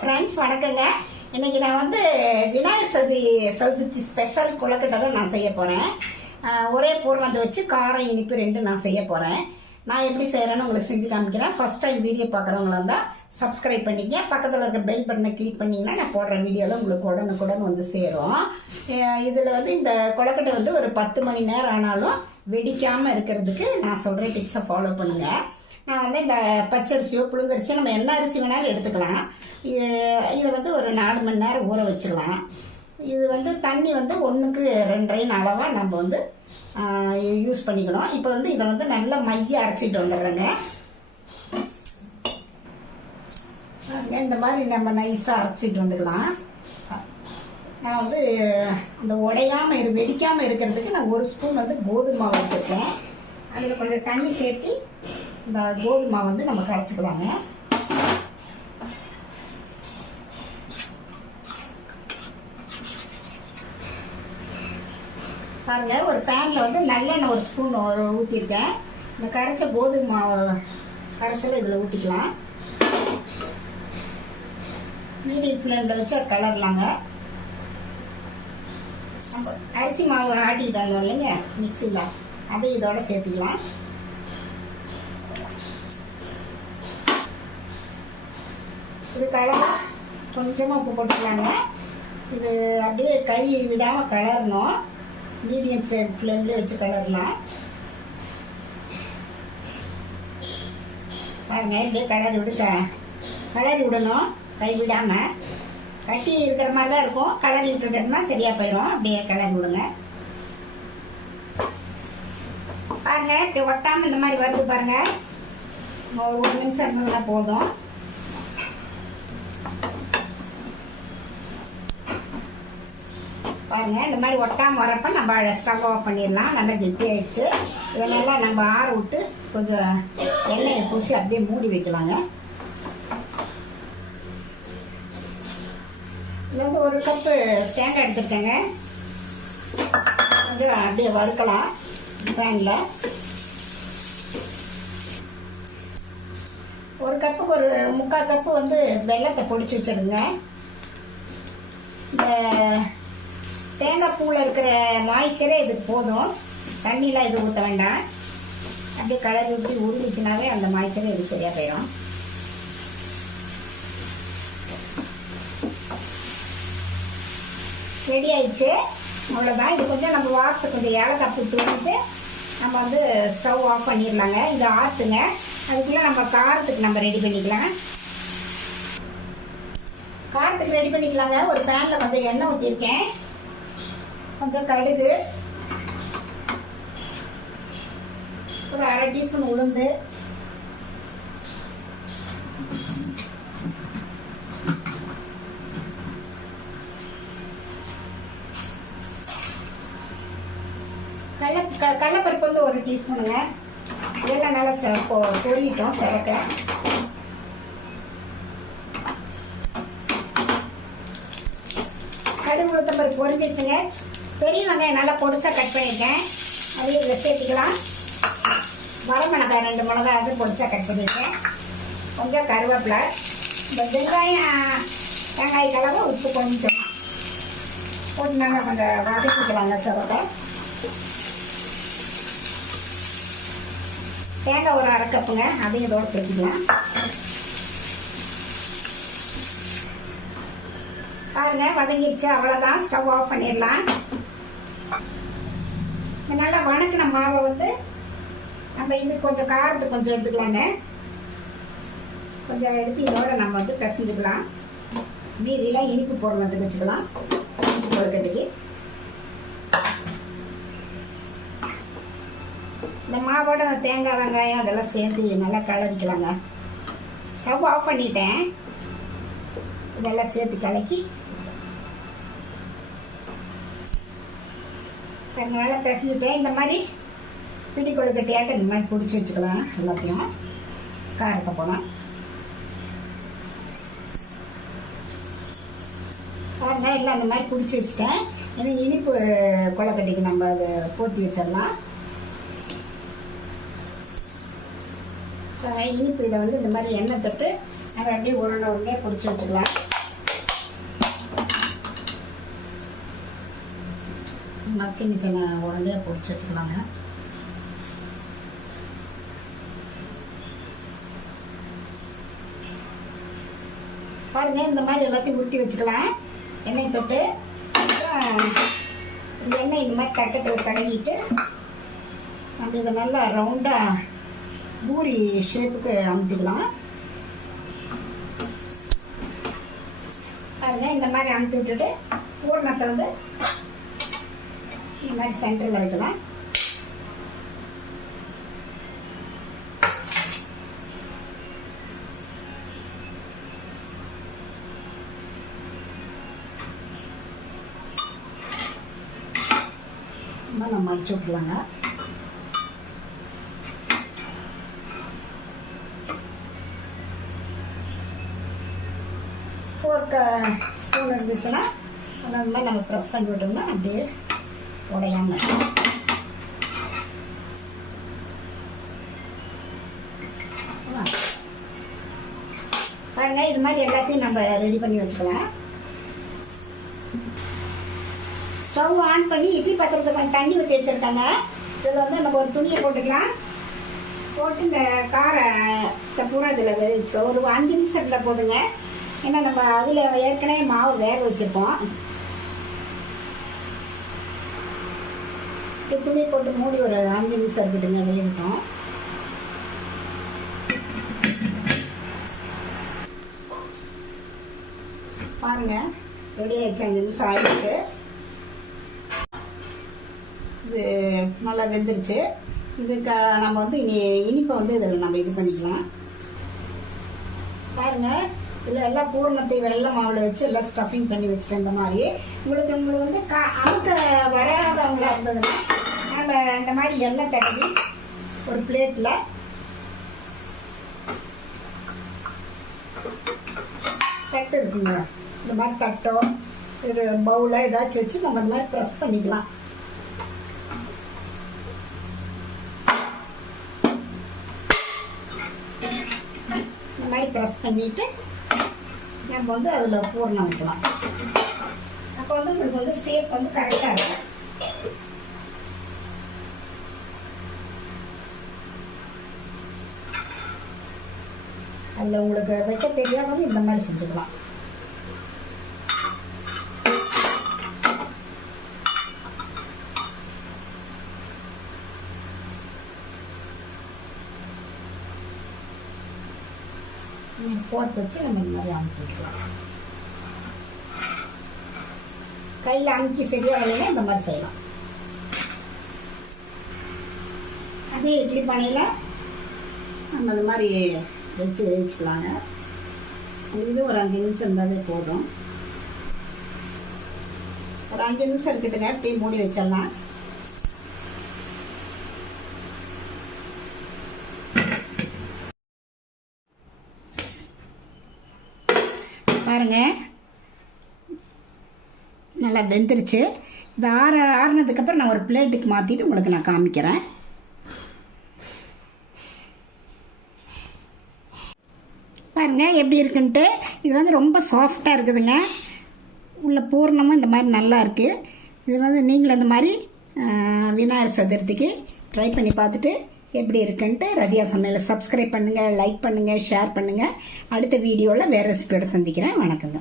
Friends வணக்கங்க. இன்னைக்கு நான் வந்து விநாயகர் சதுர்த்தி ஸ்பெஷல் கொழுக்கட்டை தான் நான் செய்ய போகிறேன். ஒரே பூர்ணத்தை வச்சு காரம் இனிப்பு ரெண்டு நான் செய்ய போகிறேன். நான் எப்படி செய்கிறேன்னு உங்களுக்கு செஞ்சு காமிக்கிறேன். ஃபர்ஸ்ட் டைம் வீடியோ பார்க்குறவங்களா இருந்தால் சப்ஸ்கிரைப் பண்ணிக்க, பக்கத்தில் இருக்க பெல் பட்டனை கிளிக் பண்ணிங்கன்னா நான் போடுற வீடியோவில் உங்களுக்கு உடனுக்குடன் வந்து சேரும். இதில் வந்து இந்த கொழுக்கட்டை வந்து ஒரு 10 மணி நேரம் ஆனாலும் வெடிக்காமல் இருக்கிறதுக்கு நான் சொல்கிற டிப்ஸை ஃபாலோ பண்ணுங்கள். நான் வந்து இந்த பச்சரிசியோ புழுங்கரிசியோ நம்ம என்ன அரிசி வேணாலும் எடுத்துக்கலாம். இதை வந்து ஒரு 4 மணி நேரம் ஊற வச்சுக்கலாம். இது வந்து தண்ணி வந்து 1க்கு 2.5 அளவாக நம்ம வந்து யூஸ் பண்ணிக்கணும். இப்போ வந்து இதை வந்து நல்லா மைய அரைச்சிட்டு வந்துடுறேங்க. இந்த மாதிரி நம்ம நைஸாக அரைச்சிட்டு வந்துக்கலாம். நான் வந்து அந்த உடையாமல் வெடிக்காமல் இருக்கிறதுக்கு நான் 1 ஸ்பூன் வந்து கோதுமை மாவு எடுத்துருக்கேன். அதில் கொஞ்சம் தண்ணி சேர்த்து இந்த கோதுமை மாவு வந்து நம்ம கரைச்சிக்கலாங்க. பாருங்க, ஒரு பேனில் வந்து நல்லெண்ணெய் 1 ஸ்பூன் ஊற்றிருக்கேன். இந்த கரைச்ச கோதுமை மாவு கரைசலை இதில் ஊற்றிக்கலாம். மீடியம் ஃப்ளேமில் வச்சு கலரலாங்க. நம்ம அரிசி மாவு ஆட்டிக்கிட்டு வந்தோம் இல்லைங்க மிக்சியில், அதை இதோட சேர்த்துக்கலாம். இது கலர் கொஞ்சமாக உப்பு போட்டுக்கலாங்க. இது அப்படியே கை விடாமல் கலரணும். மீடியம் ஃப்ளேம்லேயே வச்சு கலரலாம். பாருங்க, இப்படியே கலரி விடணும். கை விடாமல் கட்டி இருக்கிற மாதிரி தான் இருக்கும். கலரி விட்டுட்டோம்னா சரியாக போயிடும். அப்படியே கலரி விடுங்க. பாருங்க, இப்படி ஒட்டாமல் இந்த மாதிரி வருது பாருங்க. ஒரு 1 நிமிஷம் இருந்ததுன்னா போதும். பாருங்க, இந்த மாதிரி ஒட்டாமல் வரப்போ நம்ம ஸ்டவ் ஆஃப் பண்ணிடலாம். நல்லா கெட்டி ஆயிடுச்சு. இதை நல்லா நம்ம ஆற விட்டு கொஞ்சம் எண்ணெயை பூசி அப்படியே மூடி வைக்கலாங்க. இது வந்து 1 கப்பு தேங்காய் எடுத்துருக்கேங்க. கொஞ்சம் அப்படியே வறுக்கலாம் பேனில். 1 கப்புக்கு ஒரு 3/4 கப்பு வந்து வெல்லத்தை பொடிச்சு வச்சிருங்க. இந்த தேங்காய் பூவில் இருக்கிற மாய்ச்சரே இதுக்கு போதும். தண்ணிலாம் இது ஊற்ற வேண்டாம். அப்படியே கலரி ஊற்றி உருந்துச்சுனாவே அந்த மாய்ச்சரே இது சரியாக போயிடும். ரெடி ஆயிடுச்சு. அவ்வளோதான். இது கொஞ்சம் நம்ம வாசத்துக்கு கொஞ்சம் ஏலக்காய் போட்டு ஊற்றிட்டு நம்ம வந்து ஸ்டவ் ஆஃப் பண்ணிடலாங்க. இது ஆற்றுங்க. அதுக்குள்ளே நம்ம காரத்துக்கு நம்ம ரெடி பண்ணிக்கலாம். காரத்துக்கு ரெடி பண்ணிக்கலாங்க. ஒரு பேனில் கொஞ்சம் எண்ணெய் ஊற்றிருக்கேன். கொஞ்சம் கடுகு, ஒரு 1/2 டீஸ்பூன் உளுந்து, கடலைப்பருப்பு வந்து 1 டீஸ்பூனுங்க. இதெல்லாம் நல்லா பொரியிட்டோம் சிறக்க. கடுகு உளுத்தம்பருப்பு பொரிஞ்சிச்சுங்க. பெரிய வெங்காயம் நல்லா பொடிசாக கட் பண்ணியிருக்கேன். அதையும் இதில் சேர்த்துக்கலாம். வரமிளகாய் 2 மிளகாய் அது பொடிசாக கட் பண்ணியிருக்கேன். கொஞ்சம் கருவேப்பிலை. இந்த வெங்காய கலவை உப்பு கொஞ்சம் போட்டு நல்லா கொஞ்சம் வதக்கிக்கலாங்க. சிறப்பை தேங்காய் ஒரு 1/2 கப்புங்க. அதையும் இதோடு சேர்த்துக்கலாம். பாருங்க, வதங்கிடுச்சு. அவ்வளோதான். ஸ்டவ் ஆஃப் பண்ணிடலாம். நல்லா வணக்கின மாவை வந்து நம்ம இது கொஞ்சம் காரத்துக்கு கொஞ்சம் எடுத்துக்கலாங்க. கொஞ்சம் எடுத்து இதோட நம்ம வந்து பிசைஞ்சுக்கலாம். மீதியெல்லாம் இனிப்பு போடுறதுக்கு வச்சுக்கலாம். கொழுக்கட்டைக்கு இந்த மாவோட தேங்காய் வெங்காயம் அதெல்லாம் சேர்த்து நல்லா கலரிக்கலாங்க. ஸ்டவ் ஆஃப் பண்ணிட்டேன். இதெல்லாம் சேர்த்து கலக்கி நல்லா பிசைஞ்சிட்டேன். இந்த மாதிரி பிடி கொழுக்கட்டையாட்ட இந்த மாதிரி பிடிச்சி வச்சுக்கலாம். எல்லாத்தையும் காரத்தை போனால் பாருங்க, எல்லாம் இந்த மாதிரி பிடிச்சி வச்சுட்டேன். ஏன்னா இனிப்பு கொழுக்கட்டைக்கு நம்ம அதை போற்றி வச்சிடலாம். இனிப்பு இதை வந்து இந்த மாதிரி எண்ணெய் தொட்டு நம்ம அப்படியே உருண்டை உருண்டையாக பிடிச்சி வச்சுக்கலாம். நம்ம சின்ன சின்ன உடனே பொடிச்சு வச்சுக்கலாங்க. பாருங்க, இந்த மாதிரி எல்லாத்தையும் உருட்டி வச்சுக்கலாம். எண்ணெய் தொட்டு இந்த எண்ணெய் இந்த மாதிரி தட்டத்தில் தடவிட்டு நம்ம இதை நல்லா ரவுண்டாக பூரி ஷேப்புக்கு அமுத்திக்கலாம். பாருங்க, இந்த மாதிரி அமுத்தி விட்டுட்டு பூரணத்தை வந்து இந்த மாதிரி சென்டரில் வைக்கலாம். நம்ம அடிச்சு விட்டுலாங்க. ஃபோர்க்கு ஸ்பூன் இருந்துச்சுன்னா அந்த மாதிரி நம்ம ப்ரெஸ் பண்ணி விட்டோம்னா அப்படியே உடையாம. பாருங்க, இது மாதிரி எல்லாத்தையும் நம்ம ரெடி பண்ணி வச்சுக்கலாம். ஸ்டவ் ஆன் பண்ணி இட்லி பாத்திரத்துக்கு தண்ணி ஊற்றி வச்சுருக்காங்க. இதில் வந்து நம்ம ஒரு துணியை போட்டுக்கலாம். போட்டு இந்த காரத்தை பூரா இதில் வச்சுக்கலாம். ஒரு 5 நிமிஷத்தில் போதுங்க. ஏன்னா நம்ம அதில் ஏற்கனவே மாவு வேக வச்சுருப்போம். துணி போட்டு மூடி ஒரு 5 நிமிஷம் இருக்கட்டுங்க, வேகட்டும். பாருங்க, ரெடி ஆகிடுச்சு. 5 நிமிஷம் ஆகிடுச்சு. இது நல்லா வெந்துருச்சு. இதுக்கு நம்ம வந்து இனிப்பை வந்து இதில் நம்ம இது பண்ணிக்கலாம். பாருங்கள், இதில் எல்லாம் பூரணத்தை வெள்ளை மாவில் வச்சு எல்லாம் ஸ்டஃபிங் பண்ணி வச்சுட்டேன். இந்த மாதிரி உங்களுக்கு வந்து அமுக்க வராதவங்களா இருந்ததுன்னா நம்ம இந்த மாதிரி எண்ணெய் தடவி ஒரு பிளேட்டில் தட்டு இருக்குங்க, இந்த மாதிரி தட்டோ ஒரு பவுலோ ஏதாச்சும் வச்சு நம்ம இந்த மாதிரி ப்ரெஸ் பண்ணிக்கலாம். இந்த மாதிரி ப்ரெஸ் பண்ணிவிட்டு நம்ம வந்து அதில் பூரணம் வைக்கலாம். அப்போ வந்து உங்களுக்கு வந்து ஷேப் வந்து கரெக்டாக இருக்கும். அதில் உங்களுக்கு வைக்க தெரியாதவங்க இந்த மாதிரி செஞ்சுக்கலாம். போட்டு வச்சு நம்ம இந்த மாதிரி அமுக்கிக்கலாம். கையில் அமுக்கி சரியாக இல்லைன்னா இந்த மாதிரி செய்யலாம். அதே இட்லி பானையில் நம்ம இந்த மாதிரி வச்சு வேவிச்சுக்கலாங்க. இது ஒரு 5 நிமிஷம் இருந்தாலே போதும். ஒரு 5 நிமிஷம் இருக்கட்டுங்க, அப்படியே மூடி வச்சிடலாம். பாருங்க, நல்லா வெந்துருச்சு. இது ஆறுனதுக்கப்புறம் நான் ஒரு பிளேட்டுக்கு மாற்றிட்டு உங்களுக்கு நான் காமிக்கிறேன். பாருங்கள் எப்படி இருக்குன்ட்டு. இது வந்து ரொம்ப சாஃப்டாக இருக்குதுங்க. உள்ள பூர்ணமாக இந்த மாதிரி நல்லா இருக்குது. இது வந்து நீங்களும் இந்த மாதிரி விநாயகர் சதுர்த்திக்கு ட்ரை பண்ணி பார்த்துட்டு எப்படி இருக்குன்ட்டு ரதியா சமையலை சப்ஸ்கிரைப் பண்ணுங்கள், லைக் பண்ணுங்கள், ஷேர் பண்ணுங்கள். அடுத்த வீடியோவில் வேறு ரெசிபியோட சந்திக்கிறேன். வணக்கங்க.